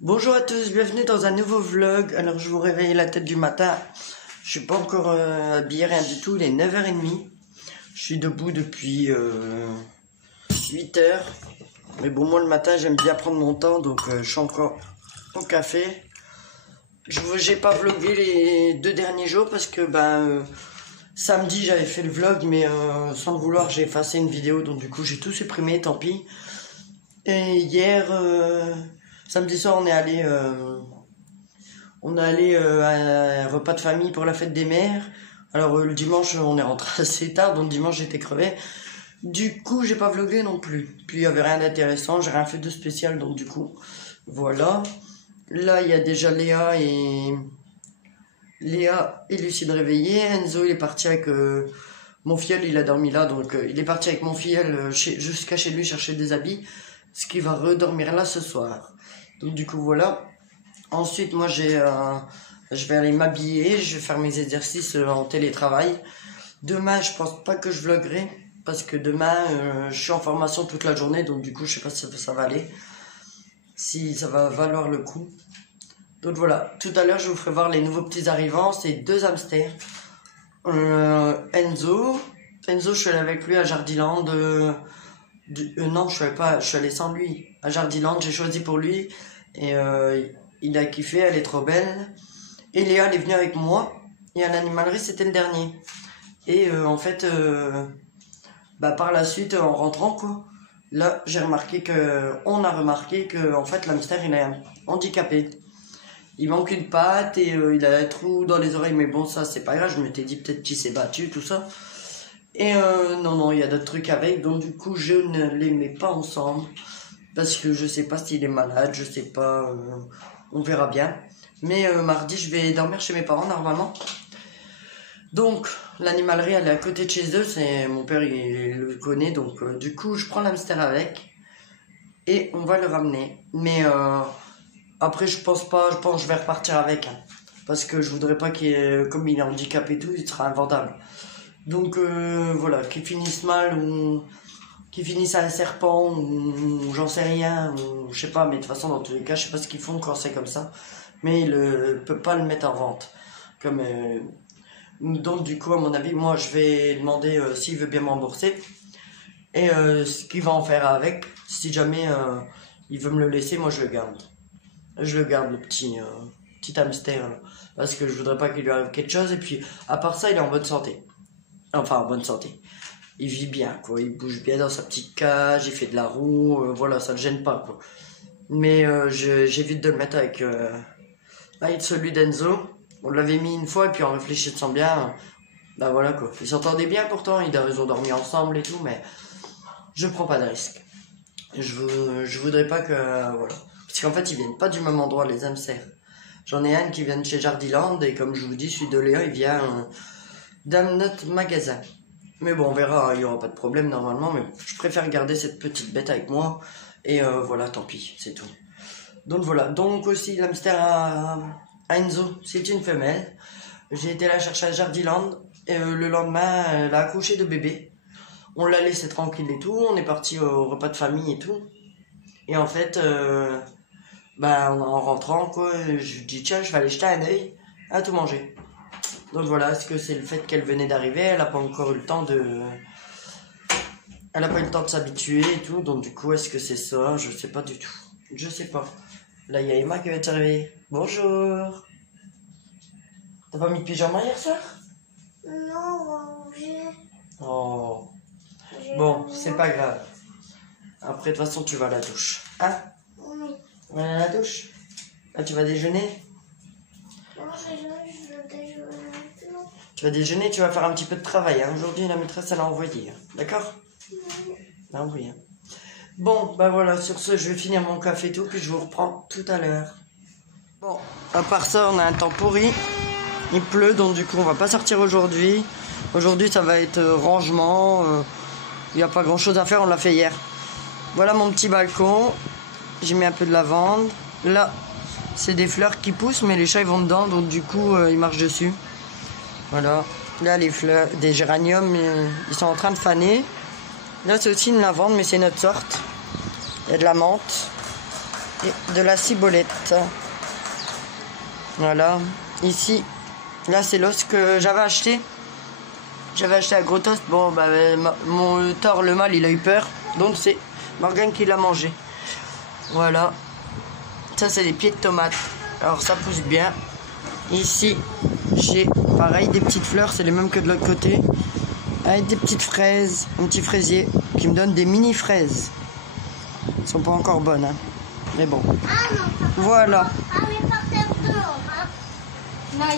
Bonjour à tous, bienvenue dans un nouveau vlog. Alors je vous réveille la tête du matin. Je suis pas encore habillé, rien du tout, il est 9h30. Je suis debout depuis 8h. Mais bon, moi le matin j'aime bien prendre mon temps, donc je suis encore au café. J'ai pas vlogué les 2 derniers jours parce que samedi j'avais fait le vlog, mais sans le vouloir j'ai effacé une vidéo, donc du coup j'ai tout supprimé, tant pis. Et hier... samedi soir, on est allé à un repas de famille pour la fête des mères. Alors le dimanche, on est rentré assez tard, donc dimanche j'étais crevé. Du coup, j'ai pas vlogué non plus. Puis il y avait rien d'intéressant, j'ai rien fait de spécial, donc du coup, voilà. Là, il y a déjà Léa et Lucide réveillées. Enzo, il est parti avec mon filleul, il a dormi là, donc il est parti avec mon filleul jusqu'à chez lui chercher des habits, ce qui va redormir là ce soir. Donc du coup voilà. Ensuite moi je vais aller m'habiller, je vais faire mes exercices en télétravail. Demain je pense pas que je vloguerai parce que demain je suis en formation toute la journée, donc du coup je sais pas si ça va aller, si ça va valoir le coup. Donc voilà, tout à l'heure je vous ferai voir les nouveaux petits arrivants, c'est 2 hamsters. Enzo, je suis allé avec lui à Jardiland. Non, je suis allé sans lui à Jardiland, j'ai choisi pour lui et il a kiffé, elle est trop belle. Et Léa, elle est venue avec moi et à l'animalerie c'était le dernier. Et en fait, par la suite en rentrant quoi, là on a remarqué que en fait l'hamster il est handicapé. Il manque une patte et il a un trou dans les oreilles, mais bon ça c'est pas grave, je m'étais dit peut-être qu'il s'est battu tout ça. Et non, il y a d'autres trucs avec, donc du coup je ne les mets pas ensemble, parce que je sais pas s'il est malade, je sais pas, on verra bien. Mais mardi je vais dormir chez mes parents normalement. Donc l'animalerie elle est à côté de chez eux, c'est mon père il le connaît, donc du coup je prends l'hamster avec, et on va le ramener. Mais après je pense que je vais repartir avec, hein, parce que je voudrais pas comme il est handicapé et tout, il sera invendable. Donc voilà, qu'ils finissent mal ou qu'ils finissent à un serpent ou j'en sais rien, ou je sais pas, mais de toute façon dans tous les cas je sais pas ce qu'ils font quand c'est comme ça, mais il peut pas le mettre en vente. Donc du coup à mon avis moi je vais demander s'il veut bien m'embourser et ce qu'il va en faire avec. Si jamais il veut me le laisser, moi je le garde le petit hamster là, parce que je voudrais pas qu'il lui arrive quelque chose. Et puis à part ça il est en bonne santé. Enfin, en bonne santé. Il vit bien, quoi. Il bouge bien dans sa petite cage, il fait de la roue, voilà, ça le gêne pas, quoi. Mais j'évite de le mettre avec celui d'Enzo. On l'avait mis une fois, et puis en réfléchissant bien, voilà, quoi. Ils s'entendaient bien, pourtant, ils avaient dormi ensemble et tout, mais je prends pas de risque. Je voudrais pas que, voilà. Parce qu'en fait, ils viennent pas du même endroit, les hamsters. J'en ai un qui vient de chez Jardiland, et comme je vous dis, celui de Léa, il vient... dans notre magasin. Mais bon, on verra, il n'y aura pas de problème normalement, mais je préfère garder cette petite bête avec moi. Et voilà, tant pis, c'est tout. Donc voilà, donc aussi l'hamster à Enzo, c'est une femelle. J'ai été la chercher à Jardiland, et le lendemain, elle a accouché de bébé. On l'a laissé tranquille et tout, on est parti au repas de famille et tout. Et en fait, en rentrant, quoi, je dis tiens, je vais aller jeter un œil à tout manger. Donc voilà, est-ce que c'est le fait qu'elle venait d'arriver, elle n'a pas encore eu le temps de... Elle n'a pas eu le temps de s'habituer et tout, donc du coup, est-ce que c'est ça? Je sais pas du tout. Je sais pas. Là, il y a Emma qui va être arrivée. Bonjour. T'as pas mis de pyjama hier soir? Non, Oh. Bon, c'est pas grave. Après, de toute façon, tu vas à la douche. Hein? Oui. Tu vas à la douche? Là, tu vas déjeuner? Non, je veux déjeuner. Tu vas déjeuner, tu vas faire un petit peu de travail. Hein. Aujourd'hui, la maîtresse, elle a envoyé. D'accord? Oui. Elle a envoyé. Bon, voilà, sur ce, je vais finir mon café et tout, puis je vous reprends tout à l'heure. Bon, à part ça, on a un temps pourri. Il pleut, donc du coup, on va pas sortir aujourd'hui. Aujourd'hui, ça va être rangement. Il n'y a pas grand-chose à faire, on l'a fait hier. Voilà mon petit balcon. J'ai mis un peu de lavande. Là, c'est des fleurs qui poussent, mais les chats, ils vont dedans, donc du coup, ils marchent dessus. Voilà. Là, les fleurs des géraniums, ils sont en train de faner. Là, c'est aussi une lavande, mais c'est une autre sorte. Il y a de la menthe et de la ciboulette. Voilà. Ici, là, c'est l'os que j'avais acheté. J'avais acheté à Grotost. Bon, bah, mon Thor, le mâle, il a eu peur. Donc, c'est Morgane qui l'a mangé. Voilà. Ça, c'est des pieds de tomates. Alors, ça pousse bien. Ici, j'ai pareil des petites fleurs. C'est les mêmes que de l'autre côté. Avec des petites fraises. Un petit fraisier qui me donne des mini fraises. Elles sont pas encore bonnes, hein. Mais bon. Voilà.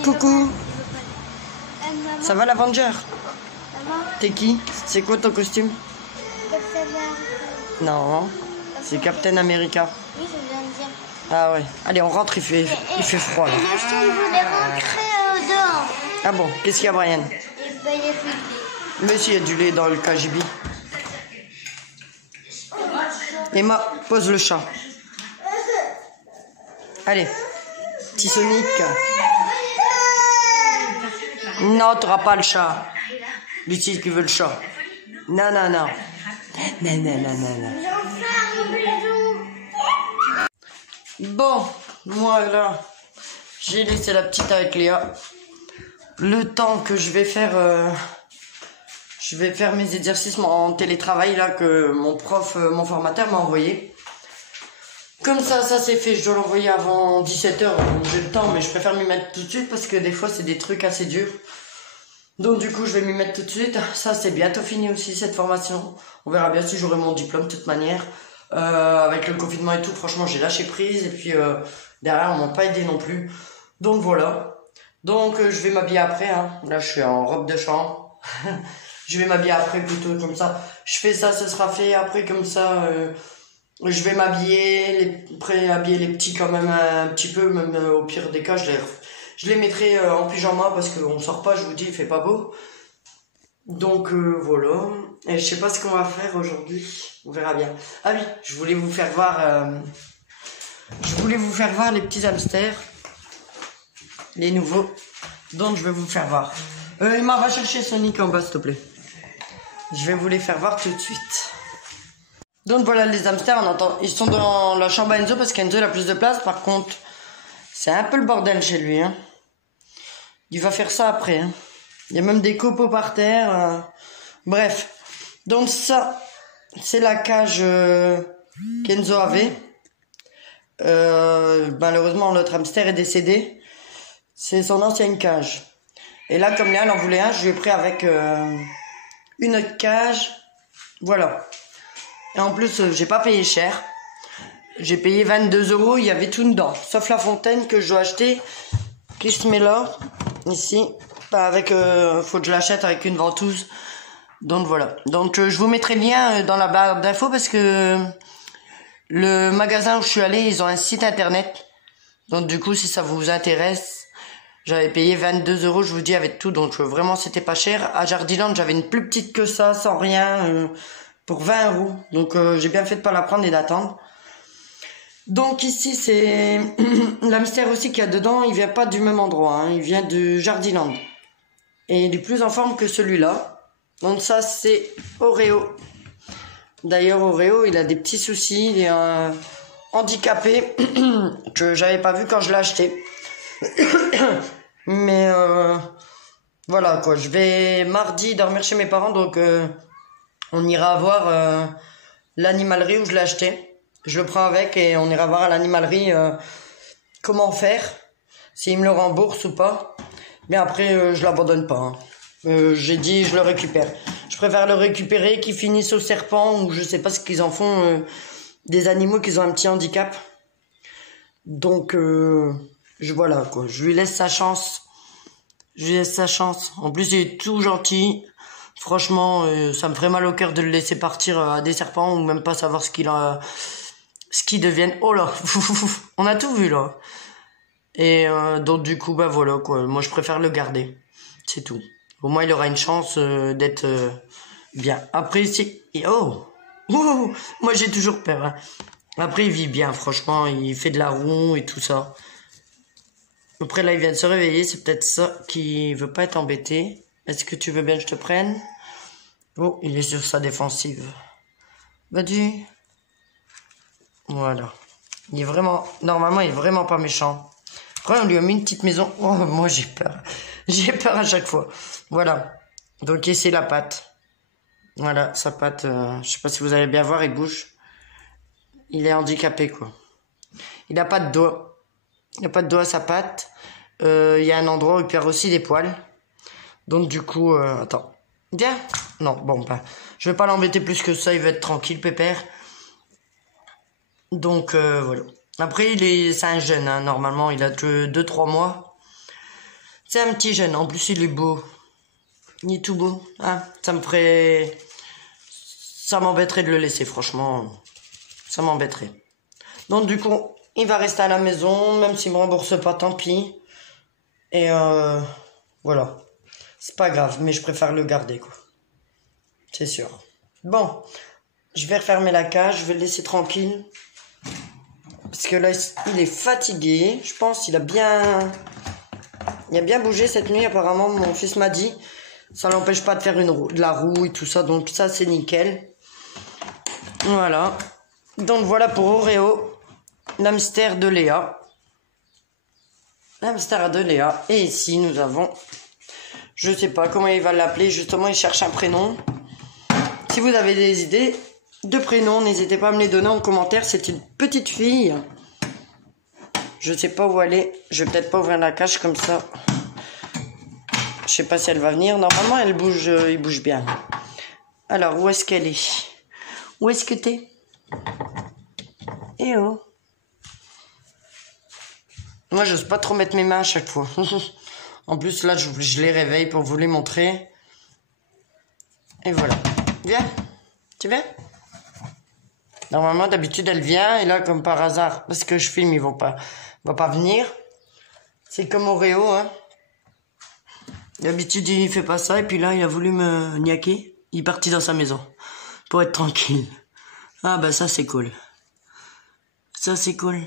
Coucou. Ça va l'Avenger? T'es qui? C'est quoi ton costume? Non, c'est Captain America. Oui, je viens de dire. Ah ouais. Allez, on rentre, il fait froid là. Moi, je voulais rentrer dehors. Ah bon, qu'est-ce qu'il y a, Brian? Et ben, il y a plus de lait. Mais s'il y a du lait dans le KGB. Emma, pose le chat. Allez, petit Sonic. Non, t'auras pas le chat. Lucie qui veut le chat. Non, non, non. Non, non, non, non, non. Bon, moi là, j'ai laissé la petite avec Léa. Le temps que je vais faire mes exercices en télétravail là que mon prof, mon formateur m'a envoyé. Comme ça c'est fait. Je dois l'envoyer avant 17h. J'ai le temps, mais je préfère m'y mettre tout de suite parce que des fois c'est des trucs assez durs. Donc du coup je vais m'y mettre tout de suite. Ça c'est bientôt fini aussi cette formation. On verra bien si j'aurai mon diplôme de toute manière. Avec le confinement et tout, franchement j'ai lâché prise. Et puis derrière on m'a pas aidé non plus. Donc voilà. Donc je vais m'habiller après. Hein. Là je suis en robe de chambre. Je vais m'habiller après plutôt comme ça. Je fais ça, ça sera fait après comme ça. Je vais m'habiller, habiller les petits quand même un petit peu, même au pire des cas, je les mettrai en pyjama parce qu'on sort pas, je vous dis, il fait pas beau. Donc voilà. Et je sais pas ce qu'on va faire aujourd'hui. On verra bien. Ah oui, je voulais vous faire voir les petits hamsters. Les nouveaux. Donc je vais vous faire voir. Emma, va chercher Sonic en bas s'il te plaît. Je vais vous les faire voir tout de suite. Donc voilà les hamsters, ils sont dans la chambre à Enzo parce qu'Enzo il a plus de place. Par contre, c'est un peu le bordel chez lui. Hein. Il va faire ça après. Hein. Il y a même des copeaux par terre. Bref. Donc ça, c'est la cage qu'Enzo avait. Malheureusement, l'autre hamster est décédé. C'est son ancienne cage. Et là, comme Léa en voulait un, je lui ai pris avec une autre cage. Voilà. Et en plus, j'ai pas payé cher. J'ai payé 22 €. Il y avait tout dedans. Sauf la fontaine que je dois acheter. Qui se met là. Ici. Avec, faut que je l'achète avec une ventouse. Donc voilà. Donc je vous mettrai le lien dans la barre d'infos parce que le magasin où je suis allé, ils ont un site internet. Donc du coup, si ça vous intéresse, j'avais payé 22 €, je vous dis, avec tout. Donc vraiment, c'était pas cher. À Jardiland, j'avais une plus petite que ça, sans rien. Pour 20 €. Donc j'ai bien fait de pas la prendre et d'attendre. Donc ici c'est l'hamster aussi qu'il y a dedans, il vient pas du même endroit, hein. Il vient de Jardiland. Et il est plus en forme que celui-là. Donc ça c'est Oreo. D'ailleurs Oreo il a des petits soucis, il est handicapé que j'avais pas vu quand je l'ai acheté. Mais voilà quoi, je vais mardi dormir chez mes parents donc on ira voir l'animalerie où je l'ai acheté. Je le prends avec et on ira voir à l'animalerie comment faire, s'ils me le remboursent ou pas. Mais après, je l'abandonne pas. Hein. J'ai dit, je le récupère. Je préfère le récupérer qu'ils finissent au serpent ou je sais pas ce qu'ils en font. Des animaux qui ont un petit handicap. Donc, voilà quoi. Je lui laisse sa chance. Je lui laisse sa chance. En plus, il est tout gentil. Franchement, ça me ferait mal au cœur de le laisser partir à des serpents ou même pas savoir ce qu'ils deviennent. Oh là, on a tout vu là. Et donc du coup, bah voilà quoi. Moi, je préfère le garder. C'est tout. Au moins, il aura une chance d'être bien. Après, si... Oh, moi, j'ai toujours peur. Hein. Après, il vit bien, franchement. Il fait de la roue et tout ça. Après là, il vient de se réveiller, c'est peut-être ça qui veut pas être embêté. Est-ce que tu veux bien que je te prenne? Oh, il est sur sa défensive. Vas-y. Voilà. Il est vraiment... Normalement, il est vraiment pas méchant. Après, on lui a mis une petite maison. Oh, moi, j'ai peur. J'ai peur à chaque fois. Voilà. Donc, ici, la patte. Voilà, sa patte. Je sais pas si vous allez bien voir, il bouge. Il est handicapé, quoi. Il n'a pas de doigt. Il n'a pas de doigt à sa patte. Il y a un endroit où il perd aussi des poils. Donc, du coup... attends. Viens. Non, bon, bah... Je vais pas l'embêter plus que ça. Il va être tranquille, pépère. Donc, voilà. Après, c'est un jeune, hein, normalement. Il a que 2-3 mois. C'est un petit jeune. En plus, il est beau. Il est tout beau. Hein, ça me ferait... Ça m'embêterait de le laisser, franchement. Ça m'embêterait. Donc, du coup, il va rester à la maison. Même s'il me rembourse pas, tant pis. Et voilà. C'est pas grave, mais je préfère le garder, quoi. C'est sûr. Bon. Je vais refermer la cage. Je vais le laisser tranquille. Parce que là, il est fatigué. Je pense qu'il a bien... Il a bien bougé cette nuit, apparemment. Mon fils m'a dit. Ça l'empêche pas de faire de la roue et tout ça. Donc ça, c'est nickel. Voilà. Donc voilà pour Oreo. L'hamster de Léa. L'hamster de Léa. Et ici, nous avons... Je sais pas comment il va l'appeler. Justement, il cherche un prénom. Si vous avez des idées... de prénoms, n'hésitez pas à me les donner en commentaire. C'est une petite fille. Je sais pas où elle est. Je vais peut-être pas ouvrir la cage comme ça. Je sais pas si elle va venir. Normalement, elle bouge, il bouge bien. Alors, où est-ce qu'elle est? Où est-ce que t'es? Eh oh. Moi, j'ose pas trop mettre mes mains à chaque fois. En plus, là, je les réveille pour vous les montrer. Et voilà. Viens. Tu viens? Normalement, d'habitude, elle vient. Et là, comme par hasard, parce que je filme, ils vont pas venir. C'est comme Oreo, hein. D'habitude, il fait pas ça. Et puis là, il a voulu me niaquer. Il est parti dans sa maison. Pour être tranquille. Ah, bah ça, c'est cool. Ça, c'est cool.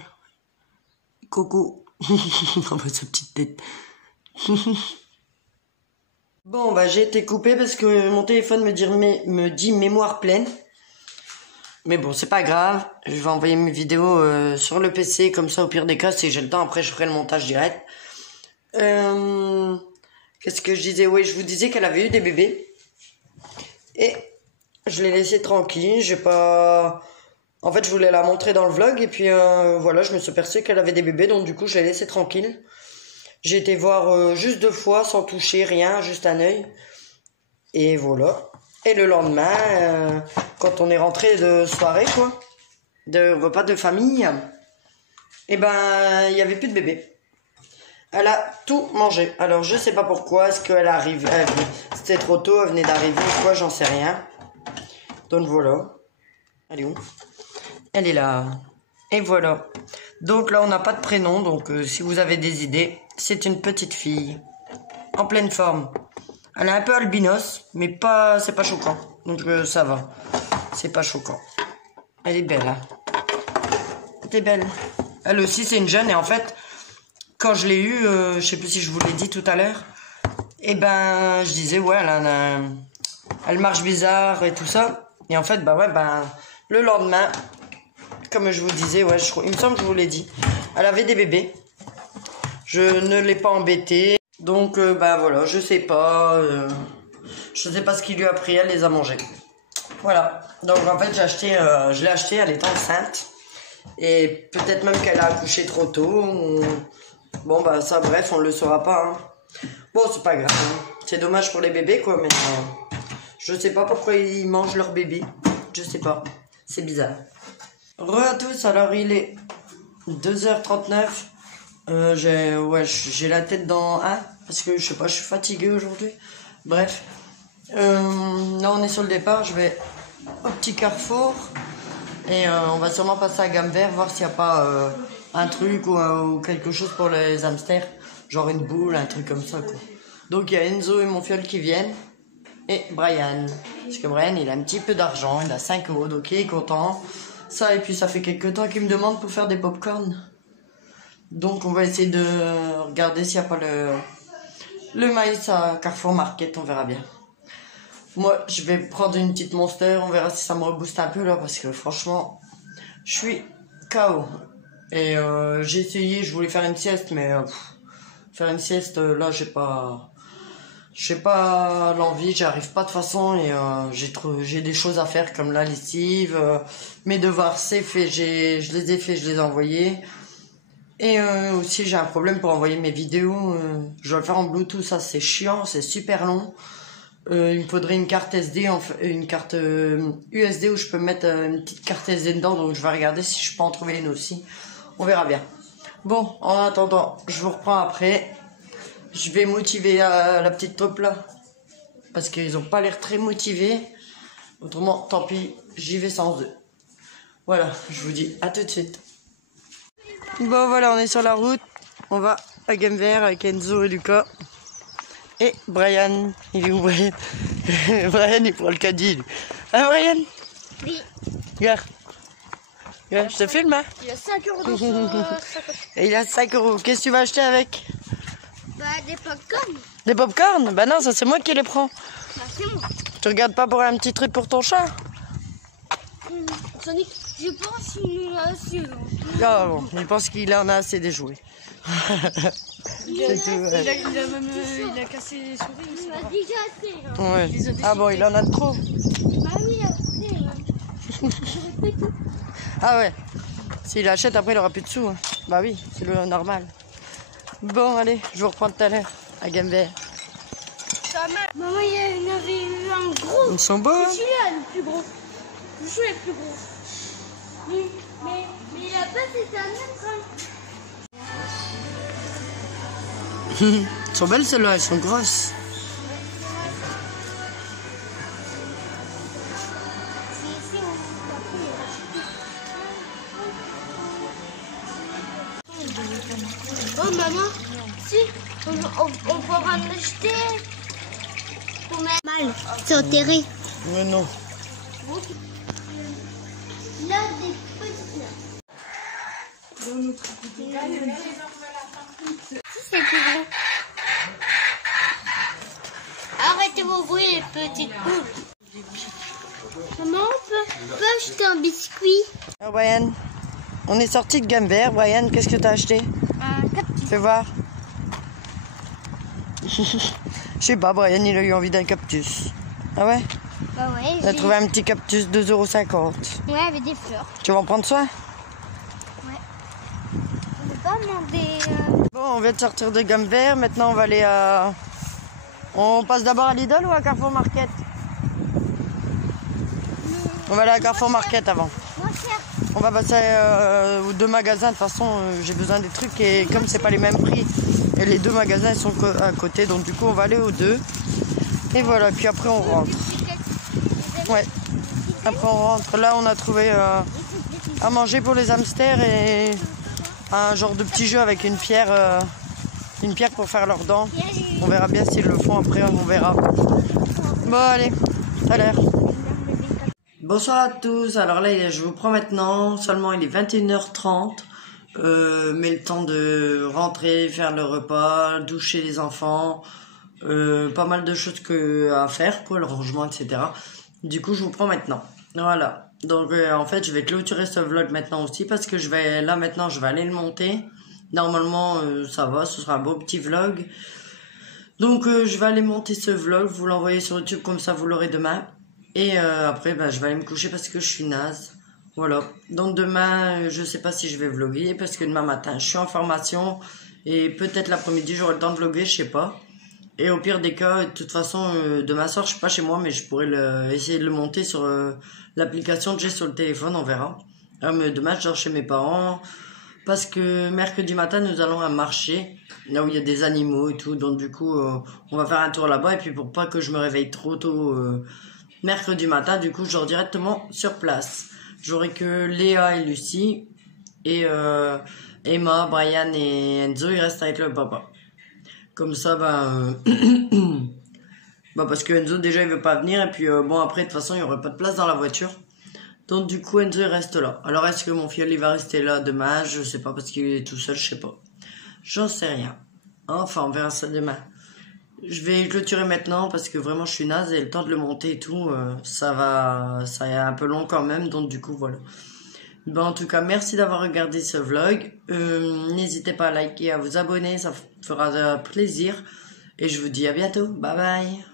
Coucou. Oh, bah, sa petite tête. Bon, bah, j'ai été coupé parce que mon téléphone me dit mémoire pleine. Mais bon, c'est pas grave. Je vais envoyer mes vidéos sur le PC. Comme ça, au pire des cas, si j'ai le temps, après, je ferai le montage direct. Qu'est-ce que je disais? Oui, je vous disais qu'elle avait eu des bébés. Et je l'ai laissée tranquille. J'ai pas... En fait, je voulais la montrer dans le vlog. Et puis, voilà, je me suis aperçu qu'elle avait des bébés. Donc, du coup, je l'ai laissée tranquille. J'ai été voir juste 2 fois, sans toucher, rien, juste un œil. Et voilà. Et le lendemain, quand on est rentré de soirée, quoi, de repas de famille, eh ben, il n'y avait plus de bébé. Elle a tout mangé. Alors, je sais pas pourquoi. Est-ce qu'elle arrive? C'était trop tôt, elle venait d'arriver ou quoi, j'en sais rien. Donc, voilà. Elle est où? Elle est là. Et voilà. Donc, là, on n'a pas de prénom. Donc, si vous avez des idées, c'est une petite fille. En pleine forme. Elle est un peu albinos, mais pas, c'est pas choquant. Donc ça va. C'est pas choquant. Elle est belle, hein. Elle est belle. Elle aussi, c'est une jeune. Et en fait, quand je l'ai eue, je sais plus si je vous l'ai dit tout à l'heure, et ben, je disais, ouais, elle marche bizarre et tout ça. Et en fait, bah ouais, ben, le lendemain, comme je vous disais, ouais, il me semble que je vous l'ai dit, elle avait des bébés. Je ne l'ai pas embêtée. Donc, bah voilà, je sais pas ce qu'il lui a pris, elle les a mangés. Voilà. Donc, en fait, je l'ai acheté, elle est enceinte. Et peut-être même qu'elle a accouché trop tôt. Bon, bah ça, bref, on le saura pas. Hein. Bon, c'est pas grave. Hein. C'est dommage pour les bébés, quoi, mais je sais pas pourquoi ils mangent leur bébé. Je sais pas. C'est bizarre. Re à tous, alors il est 2h39. J'ai la tête dans parce que je sais pas, je suis fatigué aujourd'hui. Bref, là on est sur le départ. Je vais au petit Carrefour et on va sûrement passer à Gamme Vert, voir s'il n'y a pas un truc ou quelque chose pour les hamsters, genre une boule, un truc comme ça, quoi. Donc il y a Enzo et mon fiole qui viennent et Brian, parce que Brian il a un petit peu d'argent, il a 5 €, donc il est content. Ça, et puis ça fait quelques temps qu'il me demande pour faire des pop-corn. Donc on va essayer de regarder s'il n'y a pas le maïs à Carrefour Market, on verra bien. Moi, je vais prendre une petite Monster, on verra si ça me rebooste un peu là, parce que franchement, je suis KO. Et j'ai essayé, je voulais faire une sieste, mais faire une sieste, là, j'ai pas l'envie, j'y arrive pas de toute façon, et j'ai des choses à faire comme la lessive, mes devoirs, c'est fait, je les ai fait, je les ai envoyés. Et aussi, j'ai un problème pour envoyer mes vidéos, je dois le faire en Bluetooth, ça c'est chiant, c'est super long. Il me faudrait une carte SD, une carte USD où je peux mettre une petite carte SD dedans, donc je vais regarder si je peux en trouver une aussi. On verra bien. Bon, en attendant, je vous reprends après. Je vais motiver la petite troupe là, parce qu'ils ont pas l'air très motivés. Autrement, tant pis, j'y vais sans eux. Voilà, je vous dis à tout de suite. Bon voilà, on est sur la route. On va à Game Vert avec Enzo et Lucas. Et Brian, il est où Brian? Brian, il prend le caddie. Lui. Hein Brian? Oui. Regarde. Regarde, je te filme, hein? Il y a 5 euros dans son sacoche. Et il a 5 euros. Qu'est-ce que tu vas acheter avec? Bah, des popcorn. Des popcorn? Bah non, ça c'est moi qui les prends. Bah, c'est moi. Tu regardes pas pour un petit truc pour ton chat? Sonic, je pense qu'il a assez. Ah bon, il pense qu'il en a assez des jouets. C'est tout, ouais. Il a cassé les souris. Il a déjà assez. Hein. Ouais. Ah bon, il en a trop. Bah oui, après. Ah ouais. S'il achète, après il aura plus de sous. Hein. Bah oui, c'est le normal. Bon, allez, je vous reprends tout à l'heure à Game Vert. Maman, il y en avait eu un gros. Ils sont beaux. Hein. Celui-là, le plus gros. Le chou est plus gros. Mais il a pas fait un autre. Elles sont belles celles-là, elles sont grosses. Oh maman, si, on pourra en acheter pour mettre mal, c'est enterré. Mais non. Là, des petits là. Si c'est plus grand. Arrêtez vos bruits les petites poules. Maman, on peut acheter un biscuit. Alors Brian, on est sorti de Game Vert. Brian, qu'est-ce que t'as acheté? Un cactus. Fais voir. Je sais pas, Brian, il a eu envie d'un cactus. Ah ouais? Bah ouais, Il a trouvé un petit cactus 2,50 €. Ouais, avec des fleurs. Tu vas en prendre soin? Ouais. On peut pas demander... Bon, on vient de sortir de Game Vert. Maintenant, on va aller à... On passe d'abord à Lidl ou à Carrefour Market? On va aller à Carrefour Market avant. Moins cher. On va passer aux deux magasins. De toute façon, j'ai besoin des trucs et comme c'est pas les mêmes prix, et les deux magasins ils sont à côté, donc du coup on va aller aux deux. Et voilà, puis après on rentre. Ouais. Après on rentre. Là on a trouvé à manger pour les hamsters et un genre de petit jeu avec une pierre pour faire leurs dents. On verra bien s'ils le font après, on verra. Bon allez, à l'heure. Bonsoir à tous, alors là je vous prends maintenant, seulement il est 21h30, mais le temps de rentrer, faire le repas, doucher les enfants, pas mal de choses à faire, quoi, le rangement, etc. Du coup je vous prends maintenant, voilà. Donc en fait je vais clôturer ce vlog maintenant aussi parce que je vais aller le monter. Normalement ça va, ce sera un beau petit vlog. Donc je vais aller monter ce vlog, vous l'envoyer sur YouTube comme ça vous l'aurez demain. Et après, je vais aller me coucher parce que je suis naze. Voilà. Donc demain, je sais pas si je vais vlogger parce que demain matin, je suis en formation. Et peut-être l'après-midi, j'aurai le temps de vlogger, je sais pas. Et au pire des cas, de toute façon, demain soir, je suis pas chez moi, mais je pourrais essayer de le monter sur l'application que j'ai sur le téléphone, on verra. Mais demain, je dors chez mes parents. Parce que mercredi matin, nous allons à un marché. Là où il y a des animaux et tout. Donc du coup, on va faire un tour là-bas. Et puis pour pas que je me réveille trop tôt... mercredi matin, du coup, je dors directement sur place. J'aurai que Léa et Lucie. Et Emma, Brian et Enzo, ils restent avec le papa. Comme ça, parce que Enzo, déjà, il veut pas venir. Et puis, bon, après, de toute façon, il y aurait pas de place dans la voiture. Donc, du coup, Enzo, il reste là. Alors, est-ce que mon filleul, il va rester là demain? Je sais pas, parce qu'il est tout seul, je sais pas. J'en sais rien. Enfin, on verra ça demain. Je vais clôturer maintenant parce que vraiment je suis naze et le temps de le monter et tout, ça est un peu long quand même, donc du coup voilà. Ben, en tout cas, merci d'avoir regardé ce vlog. N'hésitez pas à liker, à vous abonner, ça fera plaisir. Et je vous dis à bientôt. Bye bye.